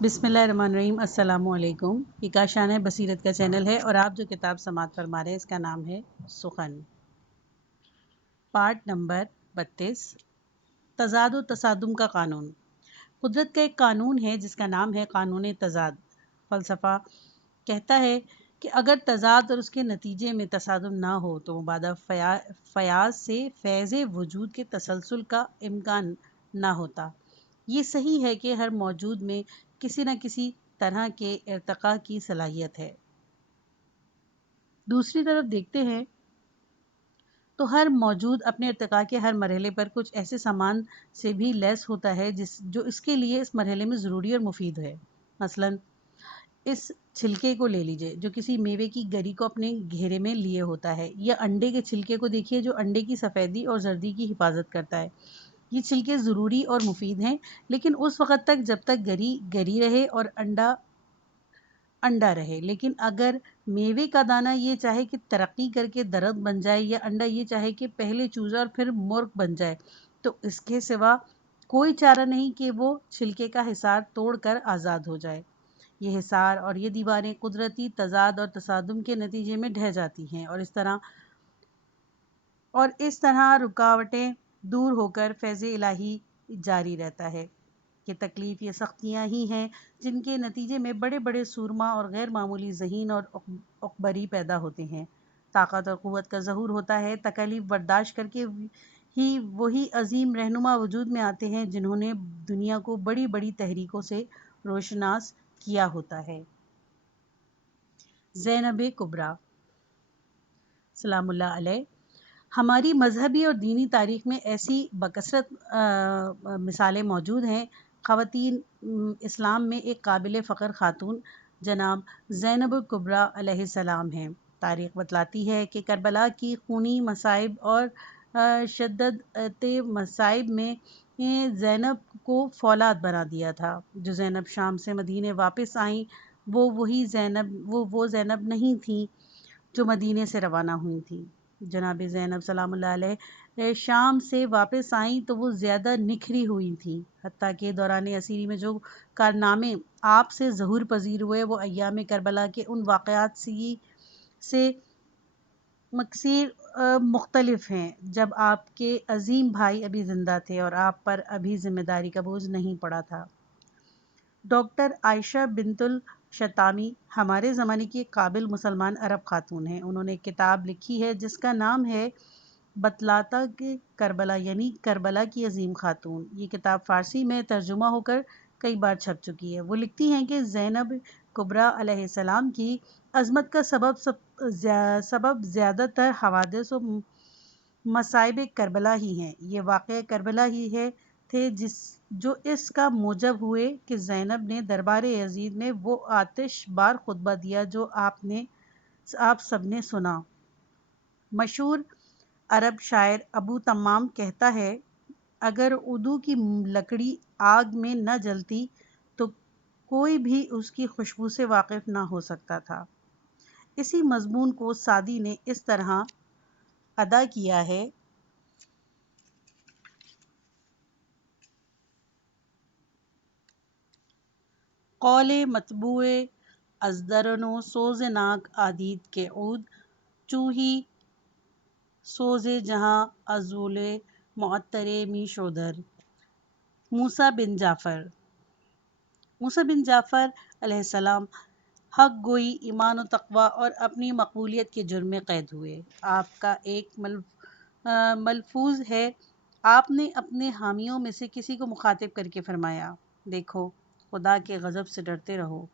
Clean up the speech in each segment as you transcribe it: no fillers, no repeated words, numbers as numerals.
بسم اللہ الرحمن الرحیم۔ السلام علیکم۔ یہ کاشانہ بصیرت کا چینل ہے اور آپ جو کتاب سماعت فرما رہے ہیں اس کا نام ہے سخن، پارٹ نمبر 32، تضاد و تصادم کا قانون۔ قدرت کا ایک قانون ہے جس کا نام ہے قانون تضاد۔ فلسفہ کہتا ہے کہ اگر تضاد اور اس کے نتیجے میں تصادم نہ ہو تو مبادہ فیاض سے فیض وجود کے تسلسل کا امکان نہ ہوتا۔ یہ صحیح ہے کہ ہر موجود میں کسی نہ کسی طرح کے ارتقاء کی صلاحیت ہے۔ دوسری طرف دیکھتے ہیں تو ہر موجود اپنے ارتقاء کے ہر مرحلے پر کچھ ایسے سامان سے بھی لیس ہوتا ہے جو اس کے لیے اس مرحلے میں ضروری اور مفید ہے۔ مثلاً اس چھلکے کو لے لیجئے جو کسی میوے کی گری کو اپنے گھیرے میں لیے ہوتا ہے، یا انڈے کے چھلکے کو دیکھیے جو انڈے کی سفیدی اور زردی کی حفاظت کرتا ہے۔ یہ چھلکے ضروری اور مفید ہیں، لیکن اس وقت تک جب تک گری گری رہے اور انڈا انڈا رہے۔ لیکن اگر میوے کا دانہ یہ چاہے کہ ترقی کر کے درخت بن جائے، یا انڈا یہ چاہے کہ پہلے چوزا اور پھر مرغ بن جائے، تو اس کے سوا کوئی چارہ نہیں کہ وہ چھلکے کا حصار توڑ کر آزاد ہو جائے۔ یہ حصار اور یہ دیواریں قدرتی تضاد اور تصادم کے نتیجے میں ڈھہ جاتی ہیں، اور اس طرح رکاوٹیں دور ہو کر فیض الہی جاری رہتا ہے۔ کہ تکلیف یہ سختیاں ہی ہیں جن کے نتیجے میں بڑے بڑے سورما اور غیر معمولی ذہین اور عقبری پیدا ہوتے ہیں۔ طاقت اور قوت کا ظہور ہوتا ہے۔ تکالیف برداشت کر کے ہی وہی عظیم رہنما وجود میں آتے ہیں جنہوں نے دنیا کو بڑی بڑی تحریکوں سے روشناس کیا ہوتا ہے۔ زینب کبریٰ سلام اللہ علیہ۔ ہماری مذہبی اور دینی تاریخ میں ایسی بکثرت مثالیں موجود ہیں۔ خواتین اسلام میں ایک قابل فخر خاتون جناب زینب کبریٰ علیہ السلام ہیں۔ تاریخ بتلاتی ہے کہ کربلا کی خونی مصائب اور شدت مصائب میں زینب کو فولاد بنا دیا تھا۔ جو زینب شام سے مدینے واپس آئیں وہ زینب نہیں تھیں جو مدینے سے روانہ ہوئی تھیں۔ جناب زینب سلام اللہ علیہ شام سے واپس آئیں تو وہ زیادہ نکھری ہوئی تھیں، حتیٰ کہ دوران اسیری میں جو کارنامے آپ سے ظہور پذیر ہوئے وہ ایام کربلا کے ان واقعات سے مکثیر مختلف ہیں جب آپ کے عظیم بھائی ابھی زندہ تھے اور آپ پر ابھی ذمہ داری کا بوجھ نہیں پڑا تھا۔ ڈاکٹر عائشہ بنت الشطامی ہمارے زمانے کی ایک قابل مسلمان عرب خاتون ہیں۔ انہوں نے ایک کتاب لکھی ہے جس کا نام ہے بطلاتا کے کربلا، یعنی کربلا کی عظیم خاتون۔ یہ کتاب فارسی میں ترجمہ ہو کر کئی بار چھپ چکی ہے۔ وہ لکھتی ہیں کہ زینب کبریٰ علیہ السلام کی عظمت کا سبب زیادہ تر حوادث و مصائب کربلا ہی ہیں۔ یہ واقعہ کربلا ہی تھے جو اس کا موجب ہوئے کہ زینب نے دربار یزید میں وہ آتش بار خطبہ دیا جو آپ سب نے سنا۔ مشہور عرب شاعر ابو تمام کہتا ہے، اگر عدو کی لکڑی آگ میں نہ جلتی تو کوئی بھی اس کی خوشبو سے واقف نہ ہو سکتا تھا۔ اسی مضمون کو سعدی نے اس طرح ادا کیا ہے: قول مطبوع از درون و سوز ناک آدید کے عود، چوہی سوز جہاں عضول معطر می شودر۔ موسیٰ بن جعفر علیہ السلام حق گوئی، ایمان و تقویٰ اور اپنی مقبولیت کے جرم میں قید ہوئے۔ آپ کا ایک ملفوظ ہے، آپ نے اپنے حامیوں میں سے کسی کو مخاطب کر کے فرمایا، دیکھو خدا کے غضب سے ڈرتے رہو،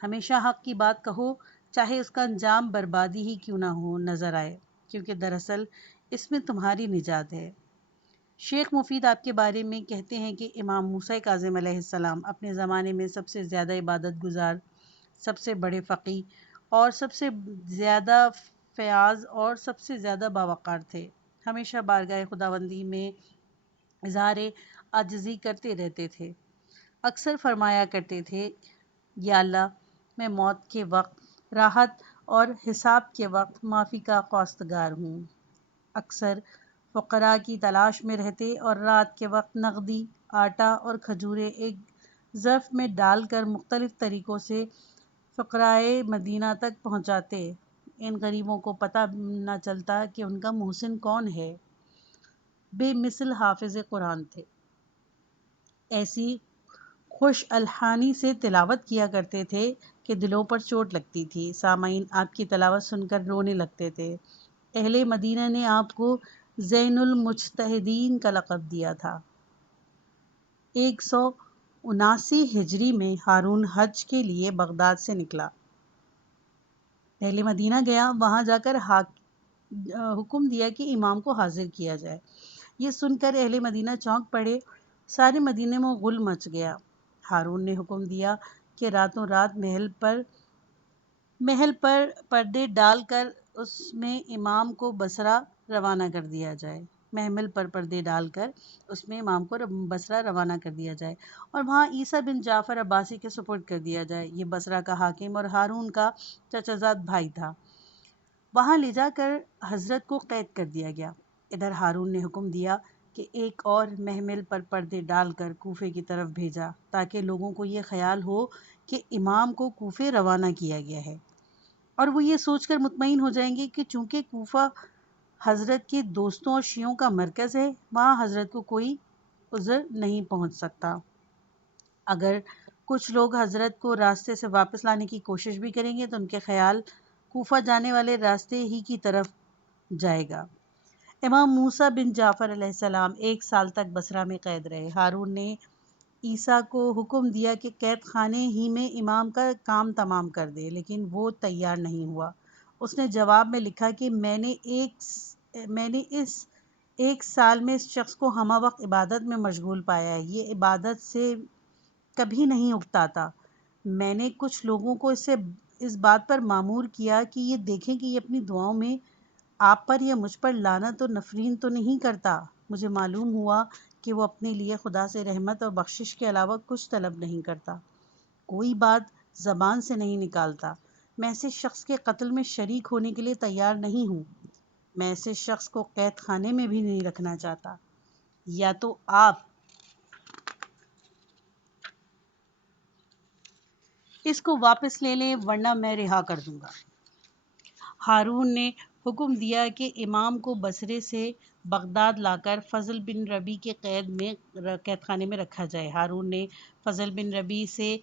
ہمیشہ حق کی بات کہو چاہے اس کا انجام بربادی ہی کیوں نہ ہو نظر آئے، کیونکہ دراصل اس میں تمہاری نجات ہے۔ شیخ مفید آپ کے بارے میں کہتے ہیں کہ امام موسیٰ کاظم علیہ السلام اپنے زمانے میں سب سے زیادہ عبادت گزار، سب سے بڑے فقیہ اور سب سے زیادہ فیاض اور سب سے زیادہ باوقار تھے۔ ہمیشہ بارگاہ خداوندی میں اظہار عاجزی کرتے رہتے تھے۔ اکثر فرمایا کرتے تھے، یا اللہ میں موت کے وقت راحت اور حساب کے وقت معافی کا خواستگار ہوں۔ اکثر فقراء کی تلاش میں رہتے اور رات کے وقت نقدی، آٹا اور کھجوریں ایک ظرف میں ڈال کر مختلف طریقوں سے فقرائے مدینہ تک پہنچاتے۔ ان غریبوں کو پتہ نہ چلتا کہ ان کا محسن کون ہے۔ بے مثل حافظ قرآن تھے، ایسی خوش الحانی سے تلاوت کیا کرتے تھے کہ دلوں پر چوٹ لگتی تھی۔ سامعین آپ کی تلاوت سن کر رونے لگتے تھے۔ اہل مدینہ نے آپ کو زین المجتہدین کا لقب دیا تھا۔ 179 ہجری میں ہارون حج کے لیے بغداد سے نکلا، اہل مدینہ گیا، وہاں جا کر حکم دیا کہ امام کو حاضر کیا جائے۔ یہ سن کر اہل مدینہ چونک پڑے، سارے مدینے میں غل مچ گیا۔ ہارون نے حکم دیا کہ راتوں رات محل پر پردے ڈال کر اس میں امام کو بصرہ روانہ کر دیا جائے۔ محمل پر پردے ڈال کر اس میں امام کو بصرہ روانہ کر دیا جائے اور وہاں عیسیٰ بن جعفر عباسی کے سپرد کر دیا جائے۔ یہ بصرہ کا حاکم اور ہارون کا چچا زاد بھائی تھا۔ وہاں لے جا کر حضرت کو قید کر دیا گیا۔ ادھر ہارون نے حکم دیا کہ ایک اور محمل پر پردے ڈال کر کوفے کی طرف بھیجا تاکہ لوگوں کو یہ خیال ہو کہ امام کو کوفے روانہ کیا گیا ہے، اور وہ یہ سوچ کر مطمئن ہو جائیں گے کہ چونکہ کوفہ حضرت کے دوستوں اور شیعوں کا مرکز ہے، وہاں حضرت کو کوئی عذر نہیں پہنچ سکتا۔ اگر کچھ لوگ حضرت کو راستے سے واپس لانے کی کوشش بھی کریں گے تو ان کے خیال کوفہ جانے والے راستے ہی کی طرف جائے گا۔ امام موسیٰ بن جعفر علیہ السلام 1 سال تک بصرہ میں قید رہے۔ ہارون نے عیسیٰ کو حکم دیا کہ قید خانے ہی میں امام کا کام تمام کر دے، لیکن وہ تیار نہیں ہوا۔ اس نے جواب میں لکھا کہ میں نے اس 1 سال میں اس شخص کو ہمہ وقت عبادت میں مشغول پایا ہے، یہ عبادت سے کبھی نہیں اکتاتا۔ میں نے کچھ لوگوں کو اس بات پر مامور کیا کہ یہ دیکھیں کہ یہ اپنی دعاؤں میں آپ پر یا مجھ پر لعنت و نفرین تو نہیں کرتا۔ مجھے معلوم ہوا کہ وہ اپنے لیے خدا سے رحمت اور بخشش کے علاوہ کچھ طلب نہیں کرتا، کوئی بات زبان سے نہیں نکالتا۔ میں ایسے شخص کے قتل میں شریک ہونے کے لیے تیار نہیں ہوں۔ میں ایسے شخص کو قید خانے میں بھی نہیں رکھنا چاہتا۔ یا تو آپ اس کو واپس لے لیں ورنہ میں رہا کر دوں گا۔ ہارون نے حکم دیا کہ امام کو بصرے سے بغداد لا کر فضل بن ربیع کے قید خانے میں رکھا جائے۔ ہارون نے فضل بن ربیع سے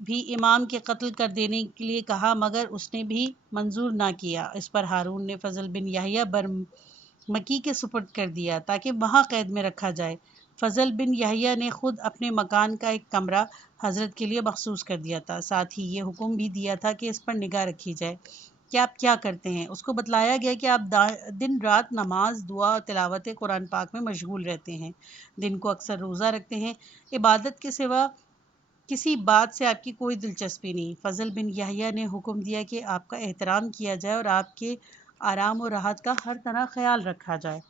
بھی امام کے قتل کر دینے کے لیے کہا، مگر اس نے بھی منظور نہ کیا۔ اس پر ہارون نے فضل بن یحییٰ برمکی کے سپرد کر دیا تاکہ وہاں قید میں رکھا جائے۔ فضل بن یحییٰ نے خود اپنے مکان کا ایک کمرہ حضرت کے لیے مخصوص کر دیا تھا، ساتھ ہی یہ حکم بھی دیا تھا کہ اس پر نگاہ رکھی جائے کہ آپ کیا کرتے ہیں۔ اس کو بتلایا گیا کہ آپ دن رات نماز، دعا اور تلاوت قرآن پاک میں مشغول رہتے ہیں، دن کو اکثر روزہ رکھتے ہیں، عبادت کے سوا کسی بات سے آپ کی کوئی دلچسپی نہیں۔ فضل بن یحییٰ نے حکم دیا کہ آپ کا احترام کیا جائے اور آپ کے آرام و راحت کا ہر طرح خیال رکھا جائے۔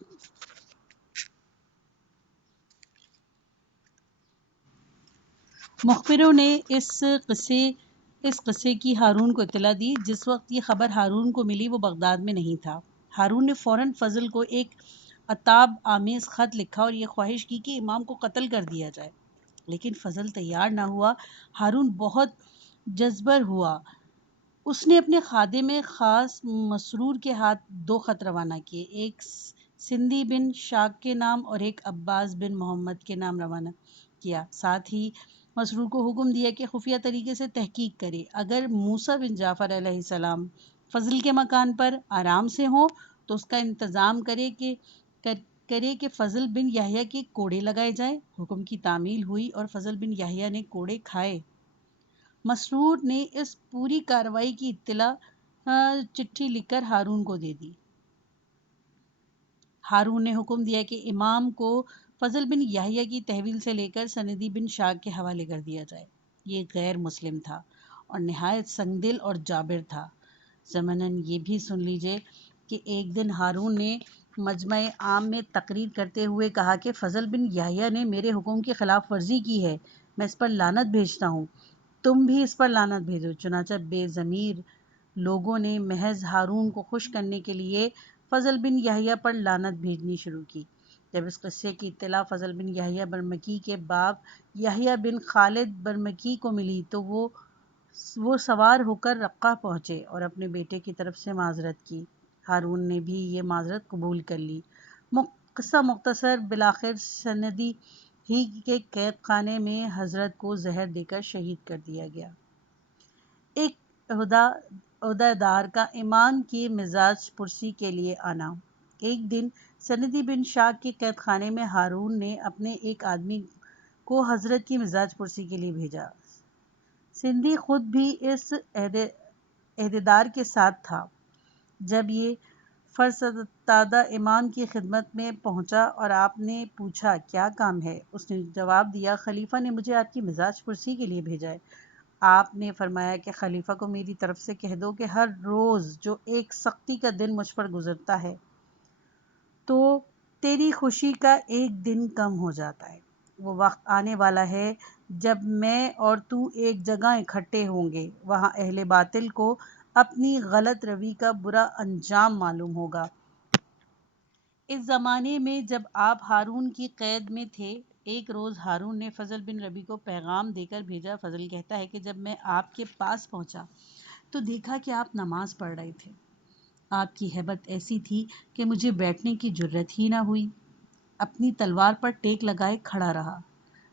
مخبروں نے اس قصے کی ہارون کو اطلاع دی۔ جس وقت یہ خبر ہارون کو ملی وہ بغداد میں نہیں تھا۔ ہارون نے فوراً فضل کو ایک عتاب آمیز خط لکھا اور یہ خواہش کی کہ امام کو قتل کر دیا جائے، لیکن فضل تیار نہ ہوا۔ ہارون بہت جذبر ہوا۔ اس نے اپنے خادم خاص مسرور کے ہاتھ 2 خط روانہ کیے، ایک سندھی بن شاک کے نام اور ایک عباس بن محمد کے نام روانہ کیا۔ ساتھ ہی مسرور کو حکم دیا کہ خفیہ طریقے سے تحقیق کرے، اگر موسیٰ بن جعفر علیہ السلام فضل کے مکان پر آرام سے ہوں تو اس کا انتظام کرے کہ فضل بن یحییٰ کے کوڑے لگائے جائیں۔ حکم کی تعمیل ہوئی اور فضل بن یحییٰ نے کوڑے کھائے۔ مسرور نے اس پوری کارروائی کی اطلاع چٹھی لکھ کر ہارون کو دے دی۔ ہارون نے حکم دیا کہ امام کو فضل بن یحییٰ کی تحویل سے لے کر سندھی بن شاک کے حوالے کر دیا جائے۔ یہ غیر مسلم تھا اور نہایت سنگ دل اور جابر تھا۔ ضمناً یہ بھی سن لیجیے کہ ایک دن ہارون نے مجمع عام میں تقریر کرتے ہوئے کہا کہ فضل بن یحییٰ نے میرے حکم کی خلاف ورزی کی ہے، میں اس پر لعنت بھیجتا ہوں، تم بھی اس پر لعنت بھیجو۔ چنانچہ بے ضمیر لوگوں نے محض ہارون کو خوش کرنے کے لیے فضل بن یحییٰ پر لعنت بھیجنی شروع کی۔ جب اس قصے کی اطلاع فضل بن یحییٰ برمکی کے باپ یحییٰ بن خالد برمکی کو ملی تو وہ سوار ہو کر رقہ پہنچے اور اپنے بیٹے کی طرف سے معذرت کی۔ ہارون نے بھی یہ معذرت قبول کر لی۔ قصہ مختصر، بالآخر سندھی ہی کے قید خانے میں حضرت کو زہر دے کر شہید کر دیا گیا۔ ایک عہدیدار کا امام کی مزاج پرسی کے لیے آنا۔ ایک دن سندھی بن شاق کے قید خانے میں ہارون نے اپنے ایک آدمی کو حضرت کی مزاج پرسی کے لیے بھیجا۔ سندھی خود بھی اس عہدیدار کے ساتھ تھا۔ جب یہ فرستادہ امام کی خدمت میں پہنچا اور آپ نے پوچھا کیا کام ہے، اس نے جواب دیا، خلیفہ نے مجھے آپ کی مزاج پرسی کے لیے بھیجا ہے۔ آپ نے فرمایا کہ خلیفہ کو میری طرف سے کہہ دو کہ ہر روز جو ایک سختی کا دن مجھ پر گزرتا ہے تو تیری خوشی کا ایک دن کم ہو جاتا ہے۔ وہ وقت آنے والا ہے جب میں اور تو ایک جگہ اکٹھے ہوں گے، وہاں اہل باطل کو اپنی غلط روی کا برا انجام معلوم ہوگا۔ اس زمانے میں جب آپ ہارون کی قید میں تھے، ایک روز ہارون نے فضل بن ربی کو پیغام دے کر بھیجا۔ فضل کہتا ہے کہ جب میں آپ کے پاس پہنچا تو دیکھا کہ آپ نماز پڑھ رہے تھے۔ آپ کی ہیبت ایسی تھی کہ مجھے بیٹھنے کی جرت ہی نہ ہوئی۔ اپنی تلوار پر ٹیک لگائے کھڑا رہا۔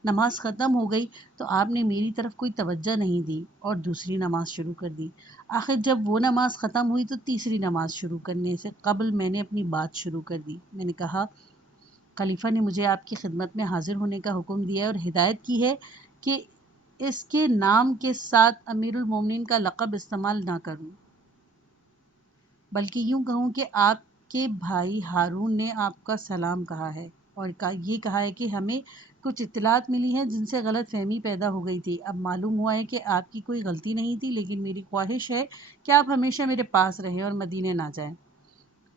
نماز ختم ہو گئی تو آپ نے میری طرف کوئی توجہ نہیں دی اور دوسری نماز شروع کر دی۔ آخر جب وہ نماز ختم ہوئی تو تیسری نماز شروع کرنے سے قبل میں نے اپنی بات شروع کر دی۔ میں نے کہا، خلیفہ نے مجھے آپ کی خدمت میں حاضر ہونے کا حکم دیا ہے اور ہدایت کی ہے کہ اس کے نام کے ساتھ امیر المومنین کا لقب استعمال نہ کروں، بلکہ یوں کہوں کہ آپ کے بھائی ہارون نے آپ کا سلام کہا ہے اور یہ کہا ہے کہ ہمیں کچھ اطلاعات ملی ہیں جن سے غلط فہمی پیدا ہو گئی تھی۔ اب معلوم ہوا ہے کہ آپ کی کوئی غلطی نہیں تھی، لیکن میری خواہش ہے کہ آپ ہمیشہ میرے پاس رہیں اور مدینے نہ جائیں۔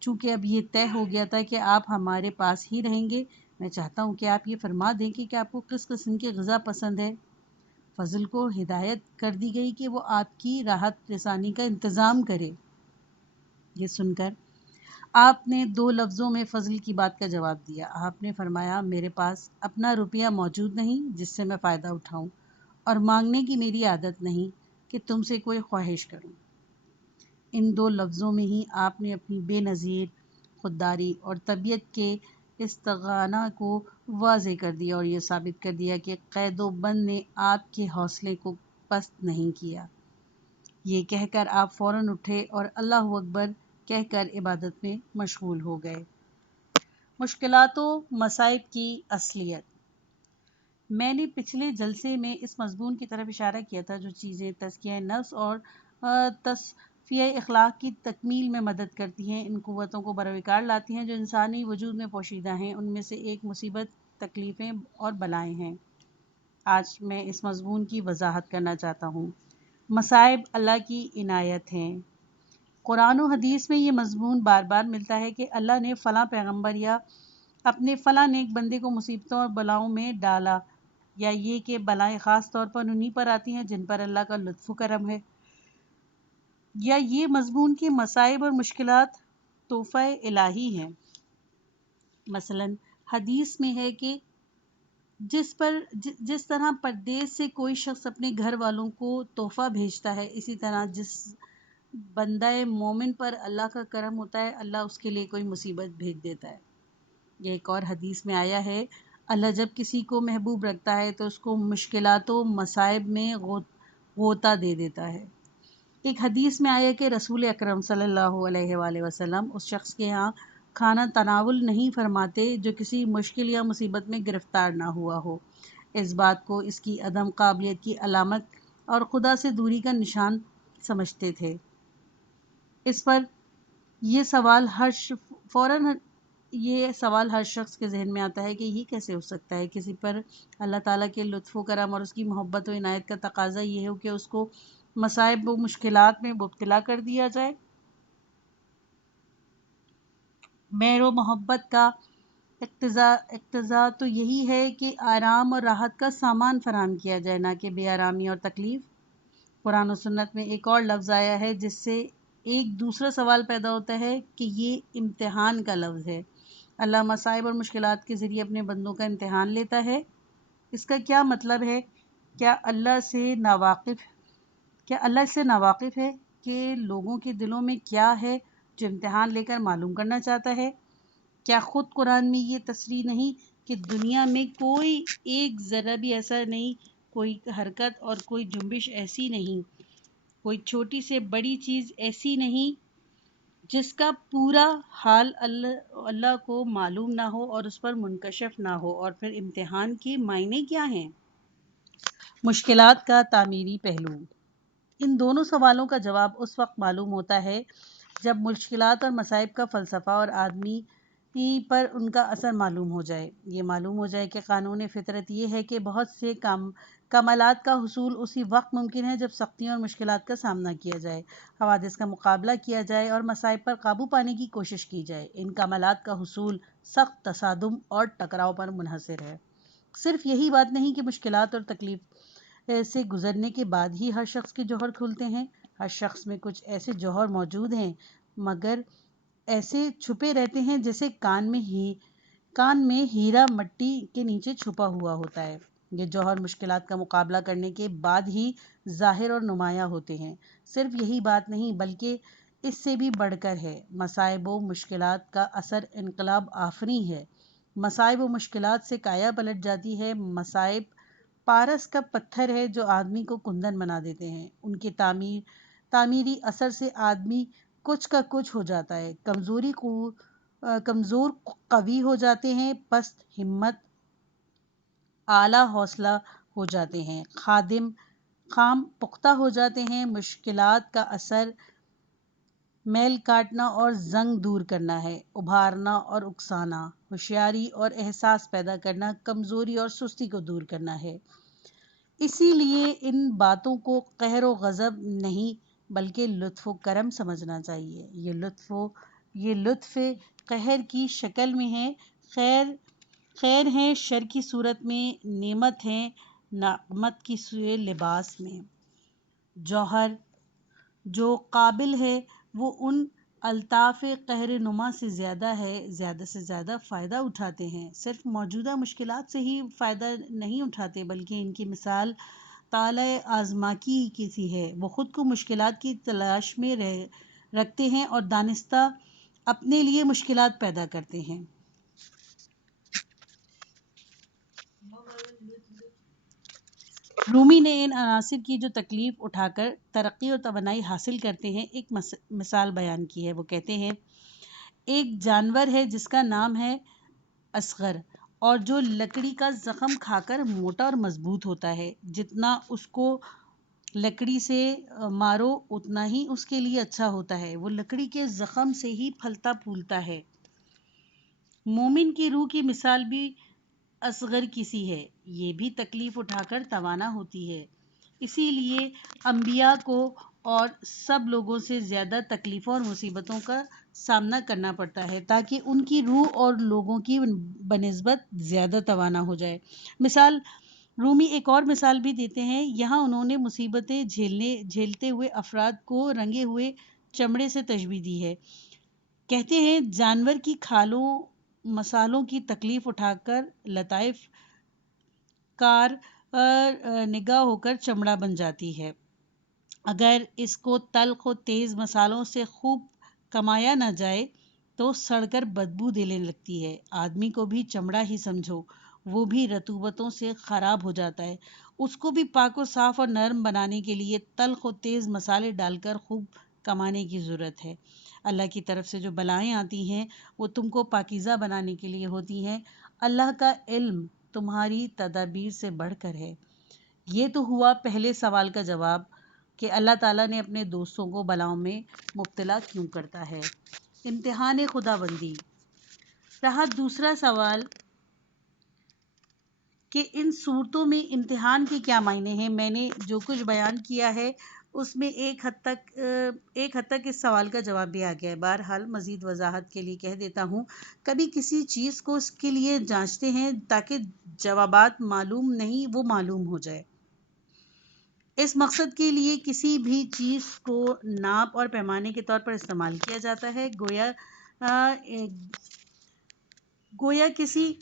چونکہ اب یہ طے ہو گیا تھا کہ آپ ہمارے پاس ہی رہیں گے، میں چاہتا ہوں کہ آپ یہ فرما دیں کہ آپ کو کس قسم کی غذا پسند ہے۔ فضل کو ہدایت کر دی گئی کہ وہ آپ کی راحت رسانی کا انتظام کرے۔ یہ سن کر آپ نے 2 لفظوں میں فضل کی بات کا جواب دیا۔ آپ نے فرمایا، میرے پاس اپنا روپیہ موجود نہیں جس سے میں فائدہ اٹھاؤں، اور مانگنے کی میری عادت نہیں کہ تم سے کوئی خواہش کروں۔ ان 2 لفظوں میں ہی آپ نے اپنی بے نظیر خودداری اور طبیعت کے استغنا کو واضح کر دیا اور یہ ثابت کر دیا کہ قید و بند نے آپ کے حوصلے کو پست نہیں کیا۔ یہ کہہ کر آپ فوراً اٹھے اور اللہ اکبر کہہ کر عبادت میں مشغول ہو گئے۔ مشکلات و مصائب کی اصلیت۔ میں نے پچھلے جلسے میں اس مضمون کی طرف اشارہ کیا تھا جو چیزیں تزکیہ نفس اور تصفیہ اخلاق کی تکمیل میں مدد کرتی ہیں، ان قوتوں کو بروقار لاتی ہیں جو انسانی وجود میں پوشیدہ ہیں۔ ان میں سے ایک مصیبت، تکلیفیں اور بلائیں ہیں۔ آج میں اس مضمون کی وضاحت کرنا چاہتا ہوں۔ مصائب اللہ کی عنایت ہیں۔ قرآن و حدیث میں یہ مضمون بار بار ملتا ہے کہ اللہ نے فلاں پیغمبر یا اپنے فلاں نیک بندے کو مصیبتوں اور بلاؤں میں ڈالا، یا یہ کہ بلائیں خاص طور پر انہی پر آتی ہیں جن پر اللہ کا لطف و کرم ہے، یا یہ مضمون کہ مصائب اور مشکلات تحفہ الہی ہیں۔ مثلاً حدیث میں ہے کہ جس طرح پردیس سے کوئی شخص اپنے گھر والوں کو تحفہ بھیجتا ہے، اسی طرح جس بندہ مومن پر اللہ کا کرم ہوتا ہے، اللہ اس کے لیے کوئی مصیبت بھیج دیتا ہے۔ یہ ایک اور حدیث میں آیا ہے، اللہ جب کسی کو محبوب رکھتا ہے تو اس کو مشکلات و مصائب میں غوطہ دے دیتا ہے۔ ایک حدیث میں آیا کہ رسول اکرم صلی اللہ علیہ وآلہ وسلم اس شخص کے ہاں کھانا تناول نہیں فرماتے جو کسی مشکل یا مصیبت میں گرفتار نہ ہوا ہو۔ اس بات کو اس کی عدم قابلیت کی علامت اور خدا سے دوری کا نشان سمجھتے تھے۔ اس پر یہ سوال ہر شخص کے ذہن میں آتا ہے کہ یہ کیسے ہو سکتا ہے؟ کسی پر اللہ تعالیٰ کے لطف و کرم اور اس کی محبت و عنایت کا تقاضا یہ ہو کہ اس کو مصائب و مشکلات میں مبتلا کر دیا جائے۔ مہر و محبت کا اقتضا تو یہی ہے کہ آرام اور راحت کا سامان فراہم کیا جائے، نہ کہ بے آرامی اور تکلیف۔ قرآن و سنت میں ایک اور لفظ آیا ہے جس سے ایک دوسرا سوال پیدا ہوتا ہے کہ یہ امتحان کا لفظ ہے۔ اللہ مصائب اور مشکلات کے ذریعے اپنے بندوں کا امتحان لیتا ہے۔ اس کا کیا مطلب ہے؟ کیا اللہ اس سے ناواقف ہے کہ لوگوں کے دلوں میں کیا ہے جو امتحان لے کر معلوم کرنا چاہتا ہے؟ کیا خود قرآن میں یہ تصریح نہیں کہ دنیا میں کوئی ایک ذرہ بھی ایسا نہیں، کوئی حرکت اور کوئی جنبش ایسی نہیں، کوئی چھوٹی سے بڑی چیز ایسی نہیں جس کا پورا حال اللہ کو معلوم نہ ہو اور اس پر منکشف نہ ہو؟ اور پھر امتحان کے معنی کیا ہیں؟ مشکلات کا تعمیری پہلو۔ ان دونوں سوالوں کا جواب اس وقت معلوم ہوتا ہے جب مشکلات اور مصائب کا فلسفہ اور آدمی پر ان کا اثر معلوم ہو جائے۔ یہ معلوم ہو جائے کہ قانون فطرت یہ ہے کہ بہت سے کمالات کا حصول اسی وقت ممکن ہے جب سختیوں اور مشکلات کا سامنا کیا جائے، حوادث کا مقابلہ کیا جائے اور مصائب پر قابو پانے کی کوشش کی جائے۔ ان کمالات کا حصول سخت تصادم اور ٹکراؤ پر منحصر ہے۔ صرف یہی بات نہیں کہ مشکلات اور تکلیف سے گزرنے کے بعد ہی ہر شخص کے جوہر کھلتے ہیں۔ ہر شخص میں کچھ ایسے جوہر موجود ہیں مگر ایسے چھپے رہتے ہیں جیسے کان میں ہیرا مٹی کے نیچے چھپا ہوا ہوتا ہے۔ یہ جوہر مشکلات کا مقابلہ کرنے کے بعد ہی ظاہر اور نمایاں ہوتے ہیں۔ صرف یہی بات نہیں بلکہ اس سے بھی بڑھ کر ہے۔ مصائب و مشکلات کا اثر انقلاب آفریں ہے۔ مصائب و مشکلات سے کایا پلٹ جاتی ہے۔ مصائب پارس کا پتھر ہے جو آدمی کو کندن بنا دیتے ہیں۔ ان کے تعمیری اثر سے آدمی کچھ کا کچھ ہو جاتا ہے۔ کمزور قوی ہو جاتے ہیں، پست ہمت اعلیٰ حوصلہ ہو جاتے ہیں، خام پختہ ہو جاتے ہیں۔ مشکلات کا اثر میل کاٹنا اور زنگ دور کرنا ہے، ابھارنا اور اکسانا، ہوشیاری اور احساس پیدا کرنا، کمزوری اور سستی کو دور کرنا ہے۔ اسی لیے ان باتوں کو قہر و غضب نہیں بلکہ لطف و کرم سمجھنا چاہیے۔ یہ لطف قہر کی شکل میں ہے، خیر ہے شر کی صورت میں، نعمت ہے نقمت کی لباس میں۔ جوہر جو قابل ہے وہ ان الطاف قہر نما سے زیادہ فائدہ اٹھاتے ہیں۔ صرف موجودہ مشکلات سے ہی فائدہ نہیں اٹھاتے بلکہ ان کی مثال طالع آزماکی کی سی ہے۔ وہ خود کو مشکلات کی تلاش میں رکھتے ہیں اور دانستہ اپنے لیے مشکلات پیدا کرتے ہیں۔ رومی نے ان عناصر کی جو تکلیف اٹھا کر ترقی اور توانائی حاصل کرتے ہیں ایک مثال بیان کی ہے۔ وہ کہتے ہیں ایک جانور ہے جس کا نام ہے اصغر اور جو لکڑی کا زخم کھا کر موٹا اور مضبوط ہوتا ہے۔ جتنا اس کو لکڑی سے مارو اتنا ہی اس کے لیے اچھا ہوتا ہے، وہ لکڑی کے زخم سے ہی پھلتا پھولتا ہے۔ مومن کی روح کی مثال بھی اصغر کی سی ہے، یہ بھی تکلیف اٹھا کر توانا ہوتی ہے۔ اسی لیے انبیاء کو اور سب لوگوں سے زیادہ تکلیفوں اور مصیبتوں کا سامنا کرنا پڑتا ہے تاکہ ان کی روح اور لوگوں کی بنسبت زیادہ توانا ہو جائے۔ رومی ایک اور مثال بھی دیتے ہیں۔ یہاں انہوں نے مصیبتیں جھیلتے ہوئے افراد کو رنگے ہوئے چمڑے سے تشبیہ دی ہے۔ کہتے ہیں جانور کی کھالوں مسالوں کی تکلیف اٹھا کر لطائف کار نگاہ ہو کر چمڑا بن جاتی ہے۔ اگر اس کو تلخ و تیز مسالوں سے خوب کمایا نہ جائے تو سڑ کر بدبو دینے لگتی ہے۔ آدمی کو بھی چمڑا ہی سمجھو، وہ بھی رطوبتوں سے خراب ہو جاتا ہے۔ اس کو بھی پاک و صاف اور نرم بنانے کے لیے تلخ و تیز مسالے ڈال کر خوب کمانے کی ضرورت ہے۔ اللہ کی طرف سے جو بلائیں آتی ہیں وہ تم کو پاکیزہ بنانے کے لیے ہوتی ہیں۔ اللہ کا علم تمہاری تدابیر سے بڑھ کر ہے۔ یہ تو ہوا پہلے سوال کا جواب کہ اللہ تعالیٰ نے اپنے دوستوں کو بلاؤں میں مبتلا کیوں کرتا ہے۔ امتحان خداوندی۔ رہا دوسرا سوال کہ ان صورتوں میں امتحان کے کیا معنی ہیں۔ میں نے جو کچھ بیان کیا ہے اس میں ایک حد تک اس سوال کا جواب بھی آ گیا ہے۔ بہرحال مزید وضاحت کے لیے کہہ دیتا ہوں، کبھی کسی چیز کو اس کے لیے جانچتے ہیں تاکہ جوابات معلوم نہیں وہ معلوم ہو جائے۔ اس مقصد کے لیے کسی بھی چیز کو ناپ اور پیمانے کے طور پر استعمال کیا جاتا ہے۔ گویا کسی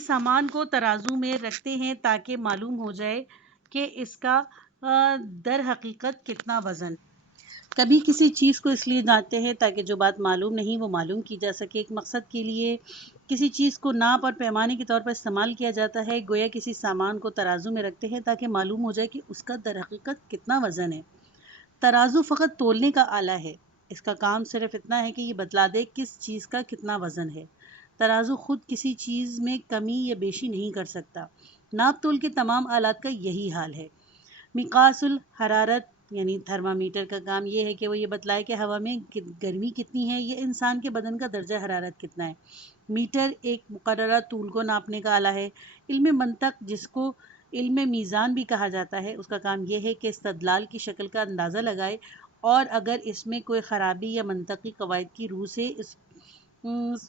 سامان کو ترازو میں رکھتے ہیں تاکہ معلوم ہو جائے کہ اس کا در حقیقت کتنا وزن. کبھی کسی چیز کو اس لیے جانتے ہیں تاکہ جو بات معلوم نہیں وہ معلوم کی جا سکے. ایک مقصد کے لیے کسی چیز کو ناپ اور پیمانے کے طور پر استعمال کیا جاتا ہے. گویا کسی سامان کو ترازو میں رکھتے ہیں تاکہ معلوم ہو جائے کہ اس کا در حقیقت کتنا وزن ہے. ترازو فقط تولنے کا آلہ ہے. اس کا کام صرف اتنا ہے کہ یہ بتلا دے کس چیز کا کتنا وزن ہے. ترازو خود کسی چیز میں کمی یا بیشی نہیں کر سکتا. ناپ تول کے تمام آلات کا یہی حال ہے. مقیاس الحرارت یعنی تھرمامیٹر کا کام یہ ہے کہ وہ یہ بتلائے کہ ہوا میں گرمی کتنی ہے یا انسان کے بدن کا درجہ حرارت کتنا ہے. میٹر ایک مقررہ طول کو ناپنے کا آلہ ہے. علم منطق جس کو علم میزان بھی کہا جاتا ہے، اس کا کام یہ ہے کہ استدلال کی شکل کا اندازہ لگائے اور اگر اس میں کوئی خرابی یا منطقی قواعد کی روح سے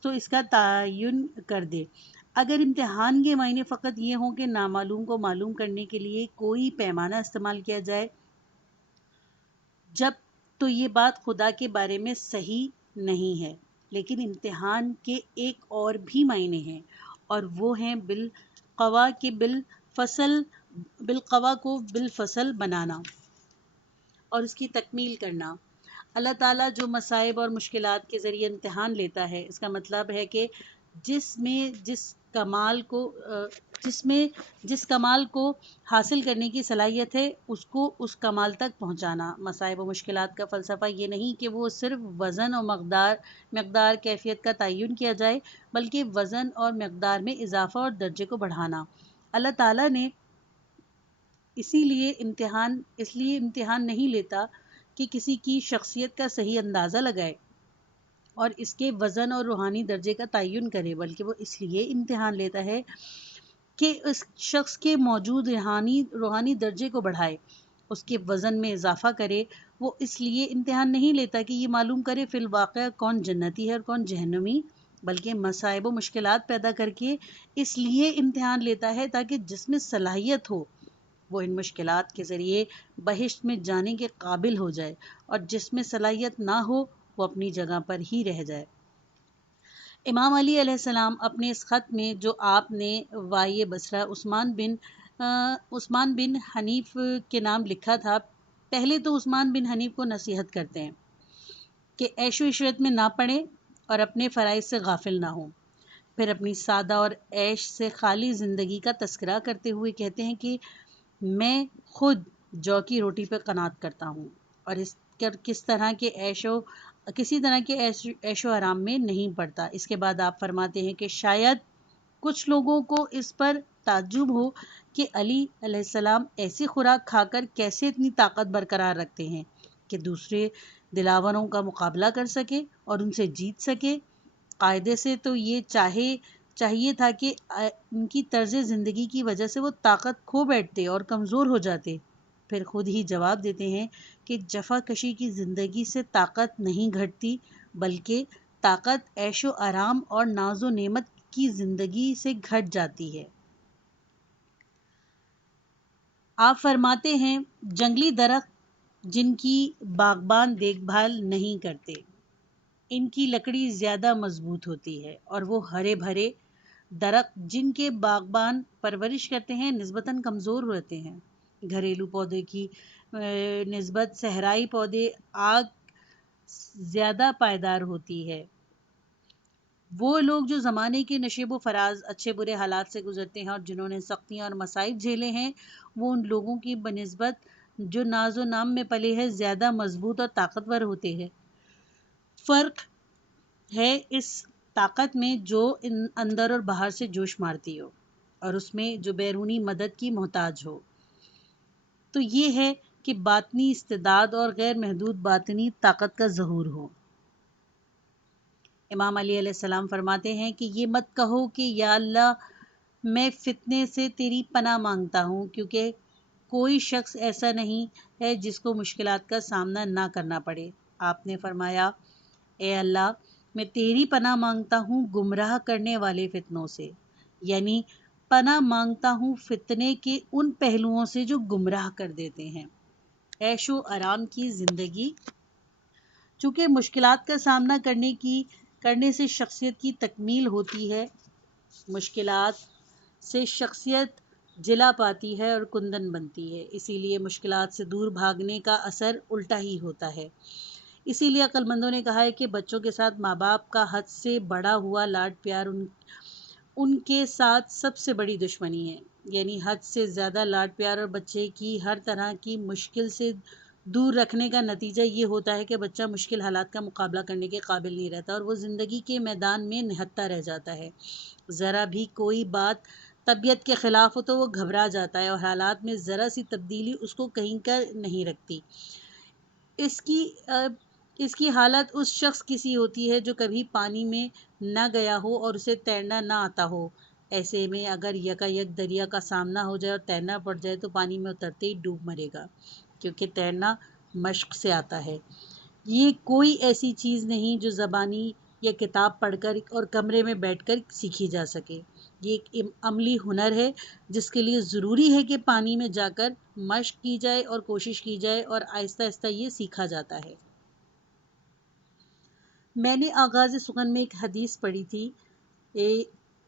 تو اس کا تعین کر دے. اگر امتحان کے معنی فقط یہ ہوں کہ نامعلوم کو معلوم کرنے کے لیے کوئی پیمانہ استعمال کیا جائے جب تو یہ بات خدا کے بارے میں صحیح نہیں ہے. لیکن امتحان کے ایک اور بھی معنی ہیں اور وہ ہیں بالقوا کو بالفصل بنانا اور اس کی تکمیل کرنا. اللہ تعالیٰ جو مصائب اور مشکلات کے ذریعے امتحان لیتا ہے، اس کا مطلب ہے کہ جس میں جس کمال کو حاصل کرنے کی صلاحیت ہے اس کو اس کمال تک پہنچانا. مصائب و مشکلات کا فلسفہ یہ نہیں کہ وہ صرف وزن اور مقدار کیفیت کا تعین کیا جائے، بلکہ وزن اور مقدار میں اضافہ اور درجے کو بڑھانا. اللہ تعالیٰ نے اس لیے امتحان نہیں لیتا کہ کسی کی شخصیت کا صحیح اندازہ لگائے اور اس کے وزن اور روحانی درجے کا تعین کرے، بلکہ وہ اس لیے امتحان لیتا ہے کہ اس شخص کے موجود روحانی درجے کو بڑھائے، اس کے وزن میں اضافہ کرے. وہ اس لیے امتحان نہیں لیتا کہ یہ معلوم کرے فی الواقع کون جنتی ہے اور کون جہنمی، بلکہ مصائب و مشکلات پیدا کر کے اس لیے امتحان لیتا ہے تاکہ جس میں صلاحیت ہو وہ ان مشکلات کے ذریعے بہشت میں جانے کے قابل ہو جائے اور جس میں صلاحیت نہ ہو وہ اپنی جگہ پر ہی رہ جائے. امام علی علیہ السلام اپنے اس خط میں جو آپ نے وائی بصرہ عثمان بن حنیف کے نام لکھا تھا، پہلے تو عثمان بن حنیف کو نصیحت کرتے ہیں کہ عیش و عشرت میں نہ پڑیں اور اپنے فرائض سے غافل نہ ہوں. پھر اپنی سادہ اور عیش سے خالی زندگی کا تذکرہ کرتے ہوئے کہتے ہیں کہ میں خود جو کی روٹی پہ قناعت کرتا ہوں اور کسی طرح کے عیش و آرام میں نہیں پڑتا. اس کے بعد آپ فرماتے ہیں کہ شاید کچھ لوگوں کو اس پر تعجب ہو کہ علی علیہ السلام ایسی خوراک کھا کر کیسے اتنی طاقت برقرار رکھتے ہیں کہ دوسرے دلاوروں کا مقابلہ کر سکے اور ان سے جیت سکے. قاعدے سے تو یہ چاہیے تھا کہ ان کی طرز زندگی کی وجہ سے وہ طاقت کھو بیٹھتے اور کمزور ہو جاتے. پھر خود ہی جواب دیتے ہیں کہ جفا کشی کی زندگی سے طاقت نہیں گھٹتی، بلکہ طاقت عیش و آرام اور ناز و نعمت کی زندگی سے گھٹ جاتی ہے. آپ فرماتے ہیں جنگلی درخت جن کی باغبان دیکھ بھال نہیں کرتے، ان کی لکڑی زیادہ مضبوط ہوتی ہے، اور وہ ہرے بھرے درخت جن کے باغبان پرورش کرتے ہیں نسبتاً کمزور ہوتے ہیں. گھریلو پودے کی نسبت صحرائی پودے آگ زیادہ پائیدار ہوتی ہے. وہ لوگ جو زمانے کے نشیب و فراز اچھے برے حالات سے گزرتے ہیں اور جنہوں نے سختیاں اور مصائب جھیلے ہیں، وہ ان لوگوں کی بنسبت جو ناز و نام میں پلے ہیں زیادہ مضبوط اور طاقتور ہوتے ہیں. فرق ہے اس طاقت میں جو اندر اور باہر سے جوش مارتی ہو اور اس میں جو بیرونی مدد کی محتاج ہو. تو یہ ہے کہ باطنی استعداد اور غیر محدود باطنی طاقت کا ظہور ہو. امام علی علیہ السلام فرماتے ہیں کہ یہ مت کہو کہ یا اللہ میں فتنے سے تیری پناہ مانگتا ہوں، کیونکہ کوئی شخص ایسا نہیں ہے جس کو مشکلات کا سامنا نہ کرنا پڑے. آپ نے فرمایا اے اللہ میں تیری پناہ مانگتا ہوں گمراہ کرنے والے فتنوں سے، یعنی پناہ مانگتا ہوں فتنے کے ان پہلوؤں سے جو گمراہ کر دیتے ہیں. عیش و آرام کی زندگی چونکہ مشکلات کا سامنا کرنے سے شخصیت کی تکمیل ہوتی ہے، مشکلات سے شخصیت جلا پاتی ہے اور کندن بنتی ہے، اسی لیے مشکلات سے دور بھاگنے کا اثر الٹا ہی ہوتا ہے۔ اسی لیے عقل مندوں نے کہا ہے کہ بچوں کے ساتھ ماں باپ کا حد سے بڑا ہوا لاڈ پیار ان کے ساتھ سب سے بڑی دشمنی ہے، یعنی حد سے زیادہ لاڈ پیار اور بچے کی ہر طرح کی مشکل سے دور رکھنے کا نتیجہ یہ ہوتا ہے کہ بچہ مشکل حالات کا مقابلہ کرنے کے قابل نہیں رہتا اور وہ زندگی کے میدان میں نہتھا رہ جاتا ہے۔ ذرا بھی کوئی بات طبیعت کے خلاف ہو تو وہ گھبرا جاتا ہے اور حالات میں ذرا سی تبدیلی اس کو کہیں کا نہیں رکھتی۔ اس کی حالت اس شخص کی سی ہوتی ہے جو کبھی پانی میں نہ گیا ہو اور اسے تیرنا نہ آتا ہو۔ ایسے میں اگر یکایک دریا کا سامنا ہو جائے اور تیرنا پڑ جائے تو پانی میں اترتے ہی ڈوب مرے گا، کیونکہ تیرنا مشق سے آتا ہے۔ یہ کوئی ایسی چیز نہیں جو زبانی یا کتاب پڑھ کر اور کمرے میں بیٹھ کر سیکھی جا سکے۔ یہ ایک عملی ہنر ہے جس کے لیے ضروری ہے کہ پانی میں جا کر مشق کی جائے اور کوشش کی جائے اور آہستہ آہستہ یہ سیکھا جاتا ہے۔ میں نے آغاز سخن میں ایک حدیث پڑھی تھی،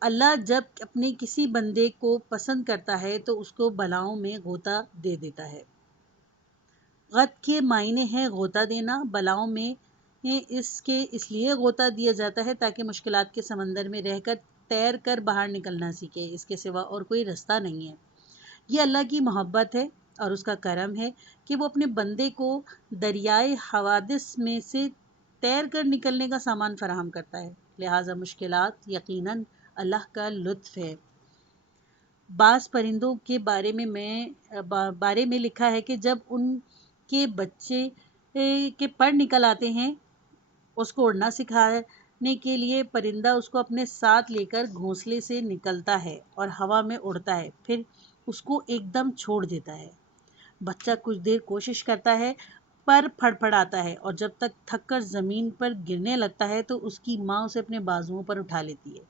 اللہ جب اپنے کسی بندے کو پسند کرتا ہے تو اس کو بلاؤں میں غوطہ دے دیتا ہے۔ غت کے معنی ہے غوطہ دینا، بلاؤں میں اس لیے غوطہ دیا جاتا ہے تاکہ مشکلات کے سمندر میں رہ کر تیر کر باہر نکلنا سیکھے، اس کے سوا اور کوئی رستہ نہیں ہے۔ یہ اللہ کی محبت ہے اور اس کا کرم ہے کہ وہ اپنے بندے کو دریائے حوادث میں سے تیر کر نکلنے کا سامان فراہم کرتا ہے، لہٰذا مشکلات یقیناً اللہ کا لطف ہے۔ بعض پرندوں کے بارے میں لکھا ہے کہ جب ان کے بچے کے پر نکل آتے ہیں، اس کو اڑنا سکھانے کے لیے پرندہ اس کو اپنے ساتھ لے کر گھونسلے سے نکلتا ہے اور ہوا میں اڑتا ہے، پھر اس کو ایک دم چھوڑ دیتا ہے۔ بچہ کچھ دیر کوشش کرتا ہے، پر پھڑپڑاتا ہے اور جب تک تھک کر زمین پر گرنے لگتا ہے تو اس کی ماں اسے اپنے بازوؤں پر اٹھا لیتی ہے۔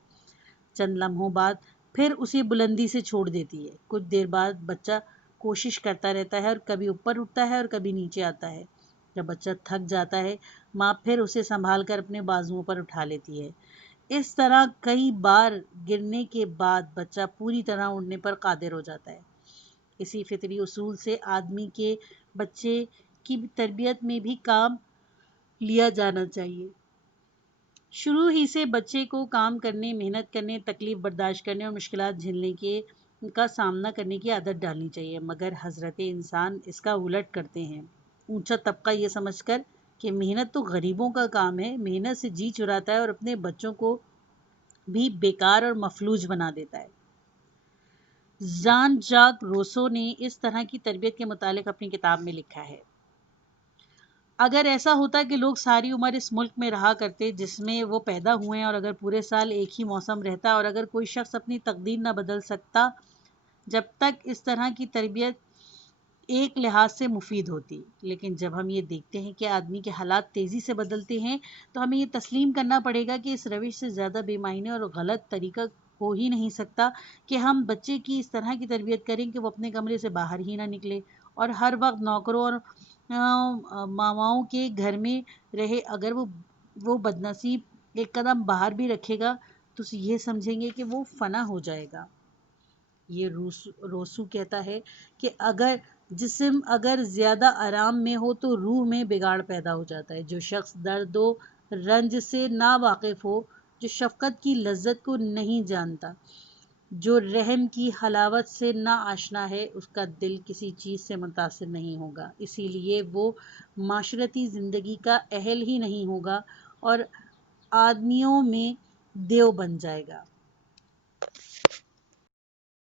چند لمحوں بعد پھر اسے بلندی سے چھوڑ دیتی ہے۔ کچھ دیر بعد بچہ کوشش کرتا رہتا ہے اور کبھی اوپر اٹھتا ہے اور کبھی نیچے آتا ہے۔ جب بچہ تھک جاتا ہے، ماں پھر اسے سنبھال کر اپنے بازوؤں پر اٹھا لیتی ہے۔ اس طرح کئی بار گرنے کے بعد بچہ پوری طرح اڑنے پر قادر ہو جاتا ہے۔ اسی فطری اصول سے آدمی کے بچے کی تربیت میں بھی کام لیا جانا چاہیے۔ شروع ہی سے بچے کو کام کرنے، محنت کرنے، تکلیف برداشت کرنے اور مشکلات جھیلنے کا سامنا کرنے کی عادت ڈالنی چاہیے، مگر حضرت انسان اس کا الٹ کرتے ہیں۔ اونچا طبقہ یہ سمجھ کر کہ محنت تو غریبوں کا کام ہے، محنت سے جی چراتا ہے اور اپنے بچوں کو بھی بیکار اور مفلوج بنا دیتا ہے۔ ژان ژاک روسو نے اس طرح کی تربیت کے متعلق اپنی کتاب میں لکھا ہے، اگر ایسا ہوتا کہ لوگ ساری عمر اس ملک میں رہا کرتے جس میں وہ پیدا ہوئے ہیں، اور اگر پورے سال ایک ہی موسم رہتا اور اگر کوئی شخص اپنی تقدیر نہ بدل سکتا، جب تک اس طرح کی تربیت ایک لحاظ سے مفید ہوتی، لیکن جب ہم یہ دیکھتے ہیں کہ آدمی کے حالات تیزی سے بدلتے ہیں تو ہمیں یہ تسلیم کرنا پڑے گا کہ اس روش سے زیادہ بے معنی اور غلط طریقہ ہو ہی نہیں سکتا کہ ہم بچے کی اس طرح کی تربیت کریں کہ وہ اپنے کمرے سے باہر ہی نہ نکلے اور ہر وقت نوکروں اور ماماؤں کے گھر میں رہے۔ اگر وہ بدنصیب ایک قدم باہر بھی رکھے گا تو یہ سمجھیں گے کہ وہ فنا ہو جائے گا۔ یہ روسو کہتا ہے کہ جسم اگر زیادہ آرام میں ہو تو روح میں بگاڑ پیدا ہو جاتا ہے۔ جو شخص درد و رنج سے نا واقف ہو، جو شفقت کی لذت کو نہیں جانتا، جو رحم کی حلاوت سے نا آشنا ہے، اس کا دل کسی چیز سے متاثر نہیں ہوگا، اسی لیے وہ معاشرتی زندگی کا اہل ہی نہیں ہوگا اور آدمیوں میں دیو بن جائے گا۔